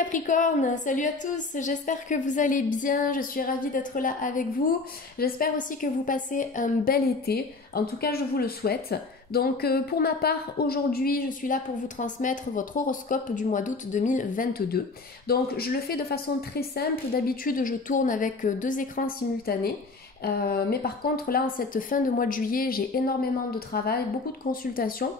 Capricorne, salut à tous, j'espère que vous allez bien, je suis ravie d'être là avec vous. J'espère aussi que vous passez un bel été, en tout cas je vous le souhaite. Donc pour ma part, aujourd'hui je suis là pour vous transmettre votre horoscope du mois d'août 2022. Donc je le fais de façon très simple, d'habitude je tourne avec deux écrans simultanés. Mais par contre là en cette fin de mois de juillet j'ai énormément de travail, beaucoup de consultations.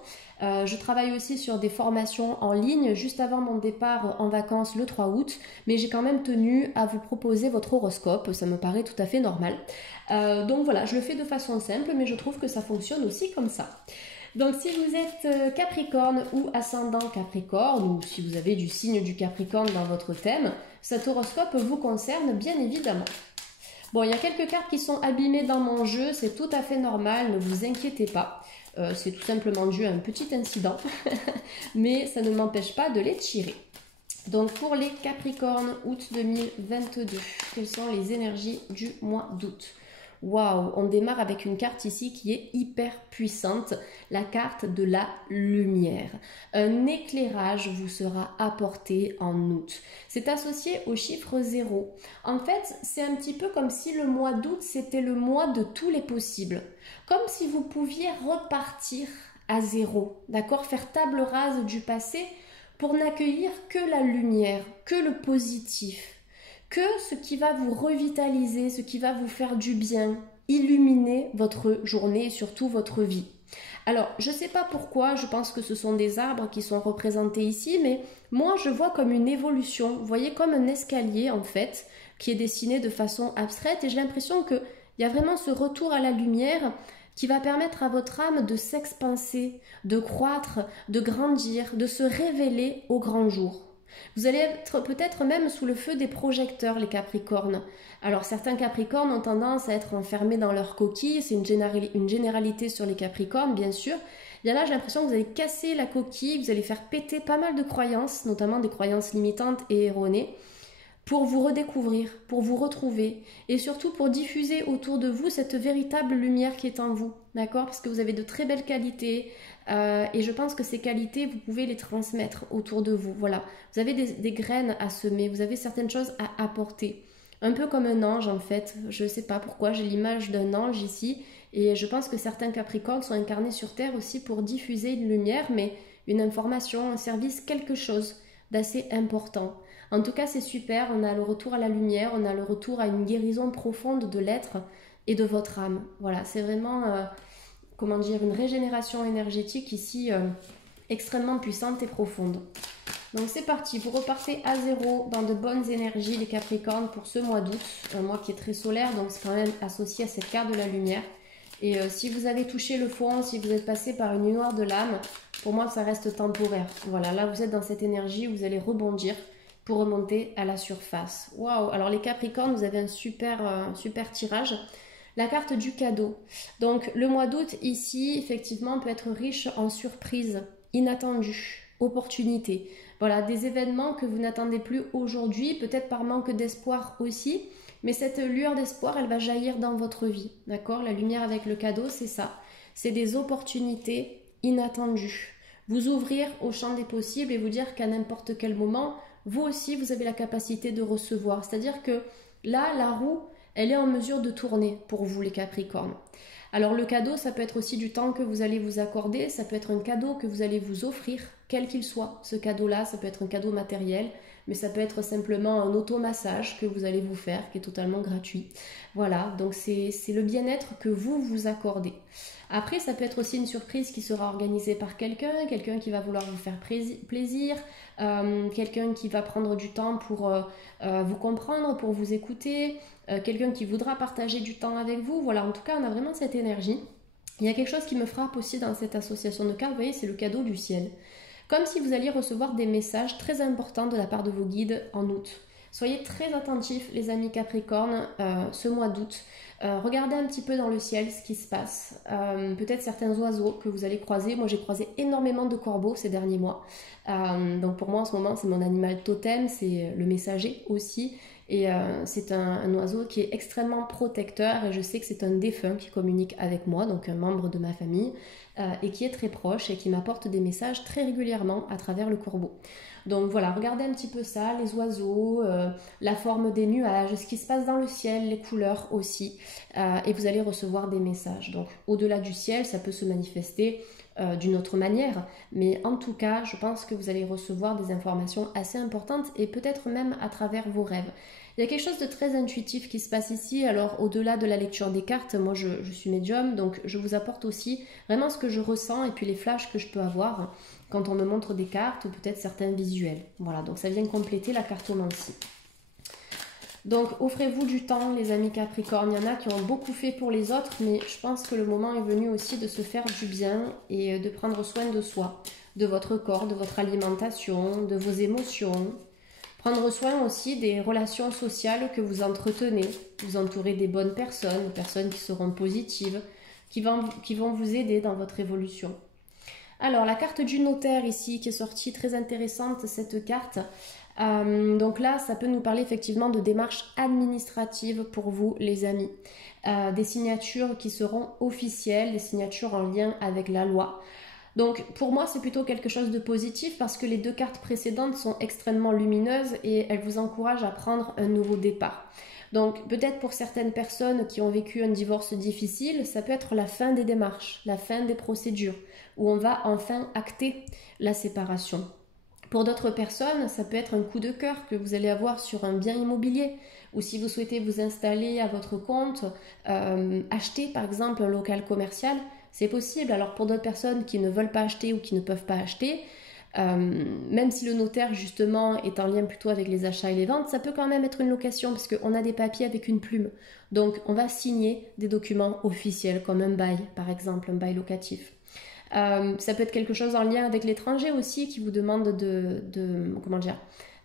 Je travaille aussi sur des formations en ligne juste avant mon départ en vacances le 3 août, mais j'ai quand même tenu à vous proposer votre horoscope, ça me paraît tout à fait normal. Donc voilà, je le fais de façon simple, mais je trouve que ça fonctionne aussi comme ça. Donc si vous êtes Capricorne ou ascendant Capricorne, ou si vous avez du signe du Capricorne dans votre thème, cet horoscope vous concerne bien évidemment. Bon, il y a quelques cartes qui sont abîmées dans mon jeu, c'est tout à fait normal, ne vous inquiétez pas. C'est tout simplement dû à un petit incident, mais ça ne m'empêche pas de les tirer. Donc pour les Capricornes, août 2022, quelles sont les énergies du mois d'août? Waouh, on démarre avec une carte ici qui est hyper puissante, la carte de la lumière. Un éclairage vous sera apporté en août. C'est associé au chiffre 0. En fait, c'est un petit peu comme si le mois d'août, c'était le mois de tous les possibles. Comme si vous pouviez repartir à zéro, d'accord? Faire table rase du passé pour n'accueillir que la lumière, que le positif. Que ce qui va vous revitaliser, ce qui va vous faire du bien, illuminer votre journée et surtout votre vie. Alors, je ne sais pas pourquoi, je pense que ce sont des arbres qui sont représentés ici, mais moi je vois comme une évolution, vous voyez, comme un escalier en fait, qui est dessiné de façon abstraite, et j'ai l'impression qu'il y a vraiment ce retour à la lumière qui va permettre à votre âme de s'expanser, de croître, de grandir, de se révéler au grand jour. Vous allez être peut-être même sous le feu des projecteurs, les Capricornes. Alors certains Capricornes ont tendance à être enfermés dans leur coquille, c'est une généralité sur les Capricornes bien sûr. Bien là j'ai l'impression que vous allez casser la coquille, vous allez faire péter pas mal de croyances, notamment des croyances limitantes et erronées, pour vous redécouvrir, pour vous retrouver et surtout pour diffuser autour de vous cette véritable lumière qui est en vous, d'accord? Parce que vous avez de très belles qualités et je pense que ces qualités, vous pouvez les transmettre autour de vous, voilà. Vous avez des graines à semer, vous avez certaines choses à apporter. Un peu comme un ange en fait, je ne sais pas pourquoi, j'ai l'image d'un ange ici et je pense que certains Capricornes sont incarnés sur Terre aussi pour diffuser une lumière, mais une information, un service, quelque chose d'assez important. En tout cas, c'est super, on a le retour à la lumière, on a le retour à une guérison profonde de l'être et de votre âme. Voilà, c'est vraiment, comment dire, une régénération énergétique ici extrêmement puissante et profonde. Donc c'est parti, vous repartez à zéro dans de bonnes énergies les Capricornes pour ce mois d'août, un mois qui est très solaire, donc c'est quand même associé à cette carte de la lumière. Et si vous avez touché le fond, si vous êtes passé par une nuit noire de l'âme, pour moi ça reste temporaire. Voilà, là vous êtes dans cette énergie où vous allez rebondir pour remonter à la surface. Waouh! Alors les Capricornes, vous avez un super tirage. La carte du cadeau. Donc le mois d'août ici, effectivement, peut être riche en surprises inattendues, opportunités. Voilà, des événements que vous n'attendez plus aujourd'hui, peut-être par manque d'espoir aussi. Mais cette lueur d'espoir, elle va jaillir dans votre vie, d'accord? La lumière avec le cadeau, c'est ça. C'est des opportunités inattendues. Vous ouvrir au champ des possibles et vous dire qu'à n'importe quel moment, vous aussi, vous avez la capacité de recevoir. C'est-à-dire que là, la roue, elle est en mesure de tourner pour vous, les Capricornes. Alors le cadeau, ça peut être aussi du temps que vous allez vous accorder, ça peut être un cadeau que vous allez vous offrir, quel qu'il soit. Ce cadeau-là, ça peut être un cadeau matériel, mais ça peut être simplement un automassage que vous allez vous faire, qui est totalement gratuit. Voilà, donc c'est le bien-être que vous vous accordez. Après, ça peut être aussi une surprise qui sera organisée par quelqu'un qui va vouloir vous faire plaisir, quelqu'un qui va prendre du temps pour vous comprendre, pour vous écouter, quelqu'un qui voudra partager du temps avec vous. Voilà, en tout cas, on a vraiment cette énergie. Il y a quelque chose qui me frappe aussi dans cette association de cartes, vous voyez, c'est le cadeau du ciel. Comme si vous alliez recevoir des messages très importants de la part de vos guides en août. Soyez très attentifs, les amis Capricornes, ce mois d'août. Regardez un petit peu dans le ciel ce qui se passe. Peut-être certains oiseaux que vous allez croiser. Moi, j'ai croisé énormément de corbeaux ces derniers mois. Donc pour moi, en ce moment, c'est mon animal totem, c'est le messager aussi. Et c'est un oiseau qui est extrêmement protecteur et je sais que c'est un défunt qui communique avec moi, donc un membre de ma famille, et qui est très proche et qui m'apporte des messages très régulièrement à travers le corbeau. Donc voilà, regardez un petit peu ça, les oiseaux, la forme des nuages, ce qui se passe dans le ciel, les couleurs aussi, et vous allez recevoir des messages. Donc au-delà du ciel, ça peut se manifester d'une autre manière, mais en tout cas, je pense que vous allez recevoir des informations assez importantes et peut-être même à travers vos rêves. Il y a quelque chose de très intuitif qui se passe ici. Alors au-delà de la lecture des cartes, moi je suis médium, donc je vous apporte aussi vraiment ce que je ressens et puis les flashs que je peux avoir quand on me montre des cartes ou peut-être certains visuels. Voilà, donc ça vient compléter la cartomancie. Donc offrez-vous du temps les amis Capricorne, il y en a qui ont beaucoup fait pour les autres, mais je pense que le moment est venu aussi de se faire du bien et de prendre soin de soi, de votre corps, de votre alimentation, de vos émotions. Prendre soin aussi des relations sociales que vous entretenez, vous entourez des bonnes personnes, des personnes qui seront positives, qui vont vous aider dans votre évolution. Alors la carte du notaire ici qui est sortie, très intéressante cette carte. Donc là, ça peut nous parler effectivement de démarches administratives pour vous, les amis. Des signatures qui seront officielles, des signatures en lien avec la loi. Donc pour moi, c'est plutôt quelque chose de positif parce que les deux cartes précédentes sont extrêmement lumineuses et elles vous encouragent à prendre un nouveau départ. Donc peut-être pour certaines personnes qui ont vécu un divorce difficile, ça peut être la fin des démarches, la fin des procédures, où on va enfin acter la séparation. Pour d'autres personnes, ça peut être un coup de cœur que vous allez avoir sur un bien immobilier ou si vous souhaitez vous installer à votre compte, acheter par exemple un local commercial, c'est possible. Alors pour d'autres personnes qui ne veulent pas acheter ou qui ne peuvent pas acheter, même si le notaire justement est en lien plutôt avec les achats et les ventes, ça peut quand même être une location parce qu'on a des papiers avec une plume. Donc on va signer des documents officiels comme un bail par exemple, un bail locatif. Ça peut être quelque chose en lien avec l'étranger aussi qui vous demande de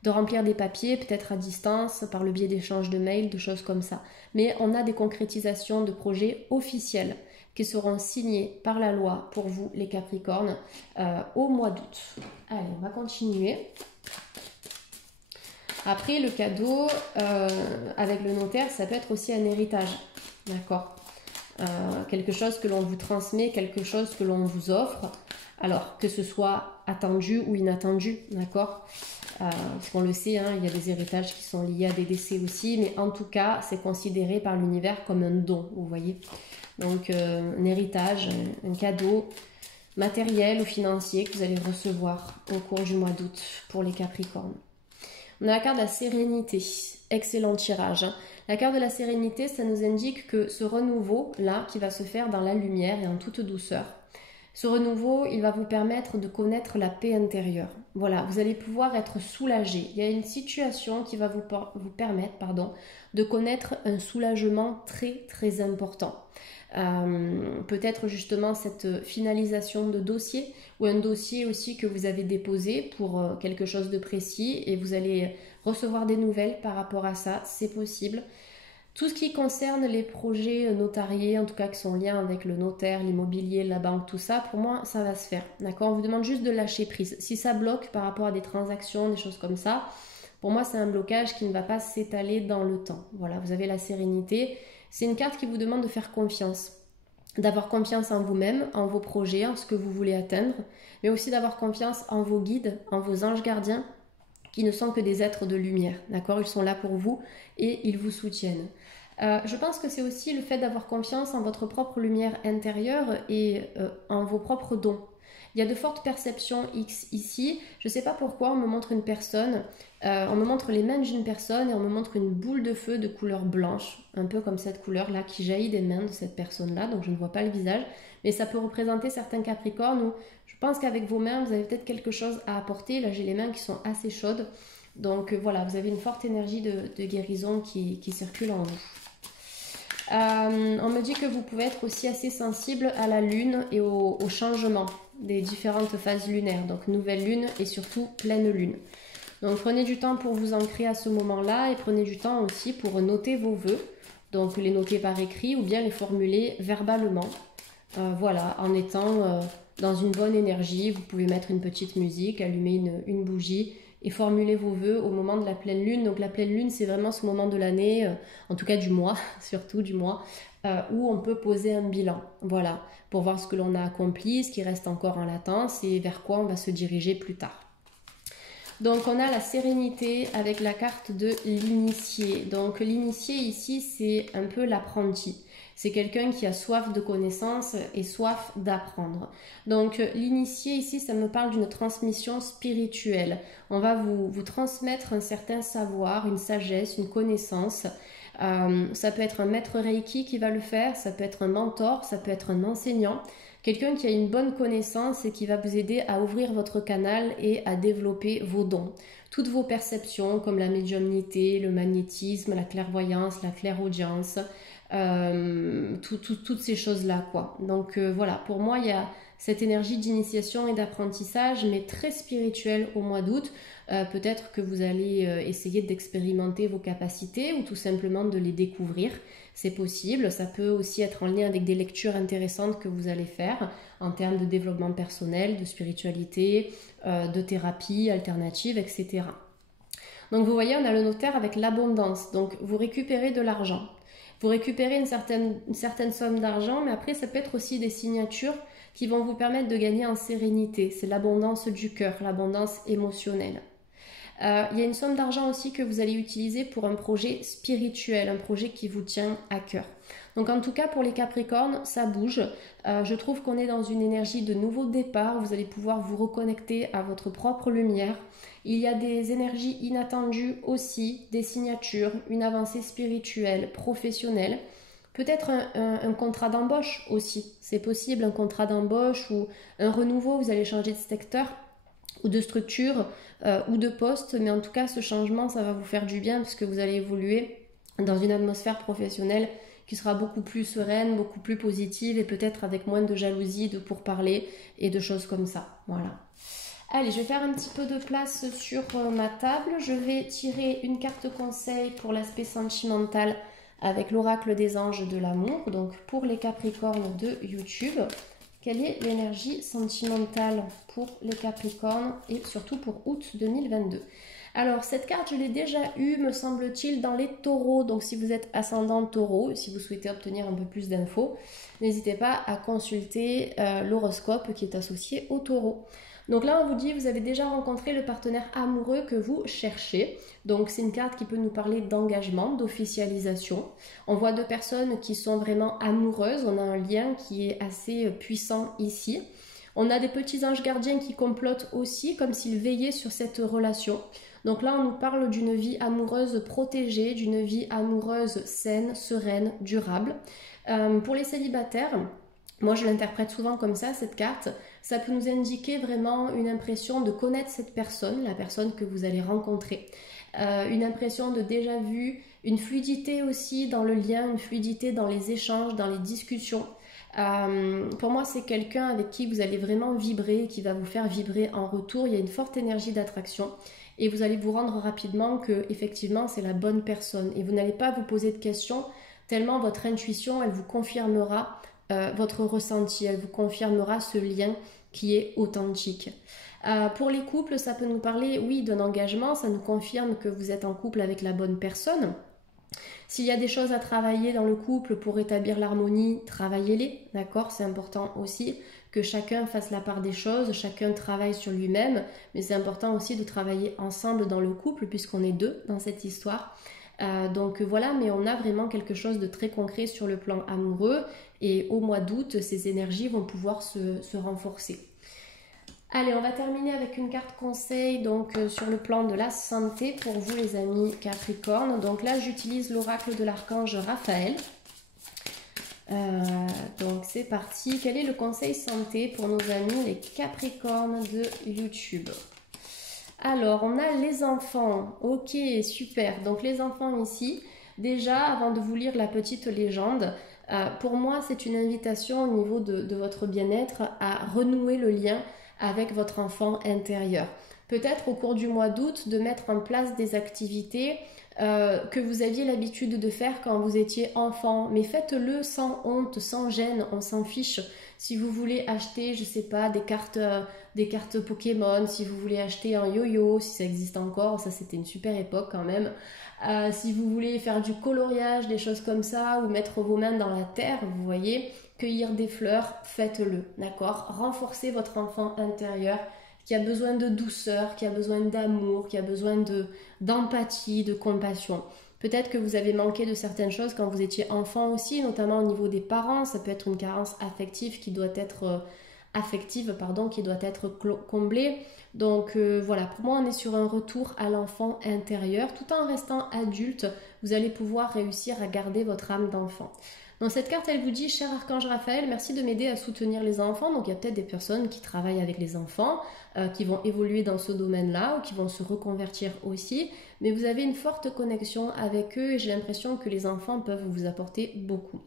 remplir des papiers, peut-être à distance, par le biais d'échanges de mails, de choses comme ça. Mais on a des concrétisations de projets officiels qui seront signés par la loi pour vous, les Capricornes, au mois d'août. Allez, on va continuer. Après, le cadeau avec le notaire, ça peut être aussi un héritage. D'accord ? Quelque chose que l'on vous transmet, quelque chose que l'on vous offre, alors que ce soit attendu ou inattendu, d'accord, parce qu'on le sait, hein, il y a des héritages qui sont liés à des décès aussi, mais en tout cas, c'est considéré par l'univers comme un don, vous voyez. Donc, un héritage, un cadeau matériel ou financier que vous allez recevoir au cours du mois d'août pour les Capricornes. On a la carte de la sérénité, excellent tirage, hein. La carte de la sérénité, ça nous indique que ce renouveau-là, qui va se faire dans la lumière et en toute douceur, ce renouveau, il va vous permettre de connaître la paix intérieure. Voilà, vous allez pouvoir être soulagé. Il y a une situation qui va vous permettre de connaître un soulagement très très important. Peut-être justement cette finalisation de dossier ou un dossier aussi que vous avez déposé pour quelque chose de précis et vous allez recevoir des nouvelles par rapport à ça, c'est possible. Tout ce qui concerne les projets notariés, en tout cas qui sont en lien avec le notaire, l'immobilier, la banque, tout ça, pour moi, ça va se faire. D'accord ? On vous demande juste de lâcher prise. Si ça bloque par rapport à des transactions, des choses comme ça, pour moi, c'est un blocage qui ne va pas s'étaler dans le temps. Voilà, vous avez la sérénité. C'est une carte qui vous demande de faire confiance, d'avoir confiance en vous-même, en vos projets, en ce que vous voulez atteindre, mais aussi d'avoir confiance en vos guides, en vos anges gardiens, qui ne sont que des êtres de lumière, d'accord ? Ils sont là pour vous et ils vous soutiennent. Je pense que c'est aussi le fait d'avoir confiance en votre propre lumière intérieure et en vos propres dons. Il y a de fortes perceptions X ici. Je ne sais pas pourquoi on me montre une personne, on me montre les mains d'une personne et on me montre une boule de feu de couleur blanche, un peu comme cette couleur-là qui jaillit des mains de cette personne-là, donc je ne vois pas le visage, mais ça peut représenter certains Capricornes où je pense qu'avec vos mains, vous avez peut-être quelque chose à apporter. Là, j'ai les mains qui sont assez chaudes, donc voilà, vous avez une forte énergie de guérison qui circule en vous. On me dit que vous pouvez être aussi assez sensible à la lune et au changement des différentes phases lunaires, donc nouvelle lune et surtout pleine lune. Donc prenez du temps pour vous ancrer à ce moment-là et prenez du temps aussi pour noter vos vœux, donc les noter par écrit ou bien les formuler verbalement. Voilà, en étant dans une bonne énergie, vous pouvez mettre une petite musique, allumer une bougie et formuler vos vœux au moment de la pleine lune. Donc la pleine lune, c'est vraiment ce moment de l'année, en tout cas du mois, surtout du mois, où on peut poser un bilan, voilà, pour voir ce que l'on a accompli, ce qui reste encore en latence et vers quoi on va se diriger plus tard. Donc on a la sérénité avec la carte de l'initié. Donc l'initié ici, c'est un peu l'apprenti. C'est quelqu'un qui a soif de connaissances et soif d'apprendre. Donc l'initié ici, ça me parle d'une transmission spirituelle. On va vous transmettre un certain savoir, une sagesse, une connaissance. Ça peut être un maître Reiki qui va le faire, ça peut être un mentor, ça peut être un enseignant. Quelqu'un qui a une bonne connaissance et qui va vous aider à ouvrir votre canal et à développer vos dons. Toutes vos perceptions comme la médiumnité, le magnétisme, la clairvoyance, la clairaudience, toutes ces choses-là, quoi. Donc voilà, pour moi, il y a cette énergie d'initiation et d'apprentissage, mais très spirituelle au mois d'août. Peut-être que vous allez essayer d'expérimenter vos capacités ou tout simplement de les découvrir. C'est possible. Ça peut aussi être en lien avec des lectures intéressantes que vous allez faire en termes de développement personnel, de spiritualité, de thérapie alternative, etc. Donc vous voyez, on a le notaire avec l'abondance. Donc vous récupérez de l'argent. Vous récupérez une certaine somme d'argent, mais après ça peut être aussi des signatures qui vont vous permettre de gagner en sérénité. C'est l'abondance du cœur, l'abondance émotionnelle. Il y a une somme d'argent aussi que vous allez utiliser pour un projet spirituel, un projet qui vous tient à cœur. Donc en tout cas pour les Capricornes, ça bouge. Je trouve qu'on est dans une énergie de nouveau départ. Vous allez pouvoir vous reconnecter à votre propre lumière. Il y a des énergies inattendues aussi, des signatures, une avancée spirituelle, professionnelle. Peut-être un contrat d'embauche aussi. C'est possible, un contrat d'embauche ou un renouveau. Vous allez changer de secteur ou de structure ou de poste, mais en tout cas ce changement ça va vous faire du bien puisque vous allez évoluer dans une atmosphère professionnelle qui sera beaucoup plus sereine, beaucoup plus positive et peut-être avec moins de jalousie, de pourparlers et de choses comme ça. Voilà. Allez, je vais faire un petit peu de place sur ma table. Je vais tirer une carte conseil pour l'aspect sentimental avec l'oracle des anges de l'amour. Donc pour les Capricornes de YouTube. Quelle est l'énergie sentimentale pour les Capricornes et surtout pour août 2022? Alors, cette carte, je l'ai déjà eue, me semble-t-il, dans les taureaux. Donc, si vous êtes ascendant taureau, si vous souhaitez obtenir un peu plus d'infos, n'hésitez pas à consulter l'horoscope qui est associé au taureau. Donc là, on vous dit, vous avez déjà rencontré le partenaire amoureux que vous cherchez. Donc c'est une carte qui peut nous parler d'engagement, d'officialisation. On voit deux personnes qui sont vraiment amoureuses. On a un lien qui est assez puissant ici. On a des petits anges gardiens qui complotent aussi, comme s'ils veillaient sur cette relation. Donc là, on nous parle d'une vie amoureuse protégée, d'une vie amoureuse saine, sereine, durable. Pour les célibataires, moi je l'interprète souvent comme ça, cette carte. Ça peut nous indiquer vraiment une impression de connaître cette personne, la personne que vous allez rencontrer. Une impression de déjà vu, une fluidité aussi dans le lien, une fluidité dans les échanges, dans les discussions. Pour moi, c'est quelqu'un avec qui vous allez vraiment vibrer, qui va vous faire vibrer en retour. Il y a une forte énergie d'attraction et vous allez vous rendre rapidement que effectivement c'est la bonne personne. Et vous n'allez pas vous poser de questions tellement votre intuition, elle vous confirmera votre ressenti, elle vous confirmera ce lien qui est authentique. Pour les couples, ça peut nous parler, oui, d'un engagement, ça nous confirme que vous êtes en couple avec la bonne personne. S'il y a des choses à travailler dans le couple pour établir l'harmonie, travaillez-les, d'accord? C'est important aussi que chacun fasse la part des choses, chacun travaille sur lui-même, mais c'est important aussi de travailler ensemble dans le couple puisqu'on est deux dans cette histoire. Donc voilà, mais on a vraiment quelque chose de très concret sur le plan amoureux et au mois d'août, ces énergies vont pouvoir se renforcer. Allez, on va terminer avec une carte conseil donc sur le plan de la santé pour vous les amis Capricorne. Donc là, j'utilise l'oracle de l'archange Raphaël. Donc c'est parti. Quel est le conseil santé pour nos amis les Capricornes de YouTube? Alors, on a les enfants. Ok, super. Donc les enfants ici, déjà, avant de vous lire la petite légende, pour moi, c'est une invitation au niveau de votre bien-être à renouer le lien avec votre enfant intérieur. Peut-être au cours du mois d'août, de mettre en place des activités que vous aviez l'habitude de faire quand vous étiez enfant. Mais faites-le sans honte, sans gêne, on s'en fiche. Si vous voulez acheter, je sais pas, des cartes Pokémon, si vous voulez acheter un yo-yo, si ça existe encore, ça c'était une super époque quand même. Si vous voulez faire du coloriage, des choses comme ça, ou mettre vos mains dans la terre, vous voyez, cueillir des fleurs, faites-le, d'accord? Renforcez votre enfant intérieur qui a besoin de douceur, qui a besoin d'amour, qui a besoin d'empathie, de compassion. Peut-être que vous avez manqué de certaines choses quand vous étiez enfant aussi, notamment au niveau des parents. Ça peut être une carence affective qui doit être comblée. Donc voilà, pour moi on est sur un retour à l'enfant intérieur. Tout en restant adulte, vous allez pouvoir réussir à garder votre âme d'enfant. Dans cette carte, elle vous dit: cher Archange Raphaël, merci de m'aider à soutenir les enfants. Donc il y a peut-être des personnes qui travaillent avec les enfants, qui vont évoluer dans ce domaine-là ou qui vont se reconvertir aussi. Mais vous avez une forte connexion avec eux et j'ai l'impression que les enfants peuvent vous apporter beaucoup.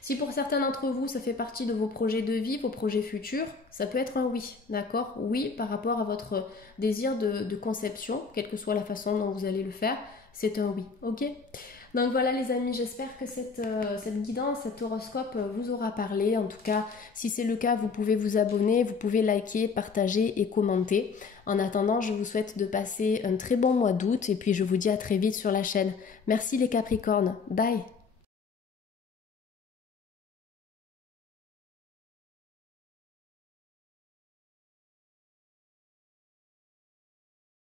Si pour certains d'entre vous, ça fait partie de vos projets de vie, vos projets futurs, ça peut être un oui, d'accord? Oui par rapport à votre désir de conception, quelle que soit la façon dont vous allez le faire, c'est un oui, ok? Donc voilà les amis, j'espère que cette guidance, cet horoscope vous aura parlé. En tout cas, si c'est le cas, vous pouvez vous abonner, vous pouvez liker, partager et commenter. En attendant, je vous souhaite de passer un très bon mois d'août et puis je vous dis à très vite sur la chaîne. Merci les Capricornes, bye!